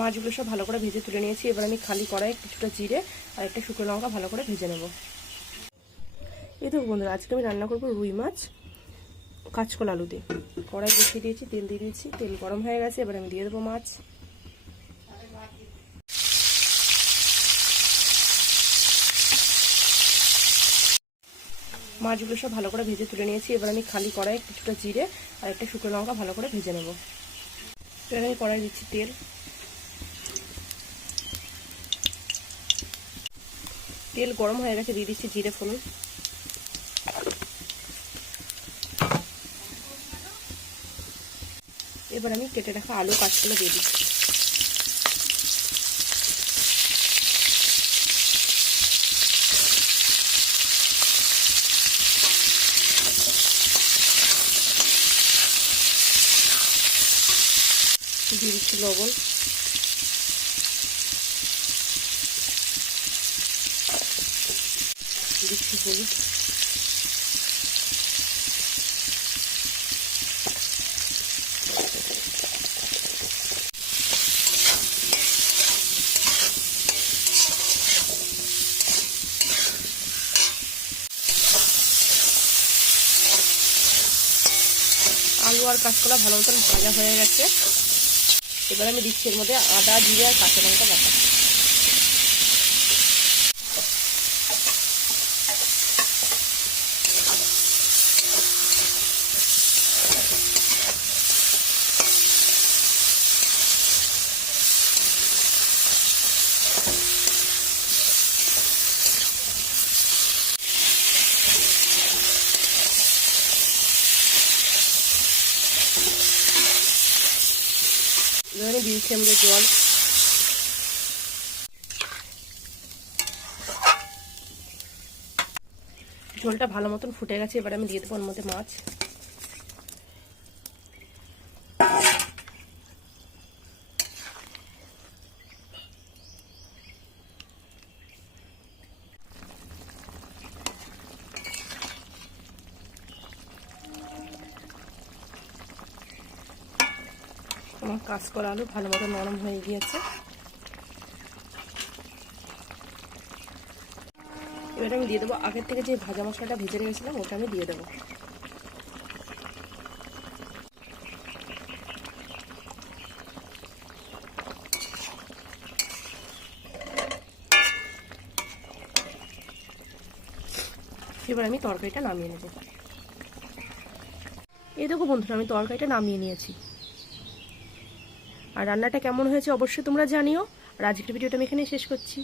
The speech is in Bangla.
মাছগুলো সব ভালো করে ভেজে তুলে নিয়েছি। এবার আমি খালি কড়াই কিছুটা জিরে আর একটা শুকনো লঙ্কা ভালো করে ভেজে নেব। এই তো বন্ধুরা, আজকে আমি রান্না করব রুই মাছ, কাঁচকলা আলু দিয়ে। কড়াই বসিয়ে দিয়েছি, তেল দিয়ে দিয়েছি, তেল গরম হয়ে গেছে, এবার আমি দিয়ে দেবো মাছ। মাছগুলো সব ভালো করে ভেজে তুলে নিয়েছি, এবার আমি খালি কড়াই কিছুটা জিরে আর একটা শুকনো লঙ্কা ভালো করে ভেজে নেব। এবার আমি কড়াই দিচ্ছি তেল। তেল গরম হয়ে গেছে, দিয়ে দিচ্ছি জিরে ফোড়ন। এবার আমি কেটে রাখা আলু কাঁচকলা দিয়ে দিচ্ছি। দিয়ে দিচ্ছি লবণ। আলু আর কাঁচকলা ভালো মতন ভাজা হয়ে গেছে। এবার আমি দিচ্ছি এর মধ্যে আদা, জিরে আর কাঁচা লঙ্কা বাটা। আমি দিয়েছি আমরা জল। ঝোলটা ভালো মতন ফুটে গেছে, এবার আমি দিয়ে দেবো ওর মধ্যে মাছ। আমার কাজ করা আলু ভালো মতো নরম হয়ে গিয়েছে। এবার আমি দিয়ে দেবো, আগের থেকে যে ভাজা মশলাটা ভেজে রেখেছিলাম, ওটা আমি দিয়ে দেবো। এবার আমি তরকারিটা নামিয়ে নেব। এই দেখো বন্ধুরা, আমি তরকারিটা নামিয়ে নিয়েছি। আর রান্নাটা কেমন হয়েছে অবশ্যই তোমরা জানিও। আর আজকের ভিডিওটা আমি এখানে শেষ করছি।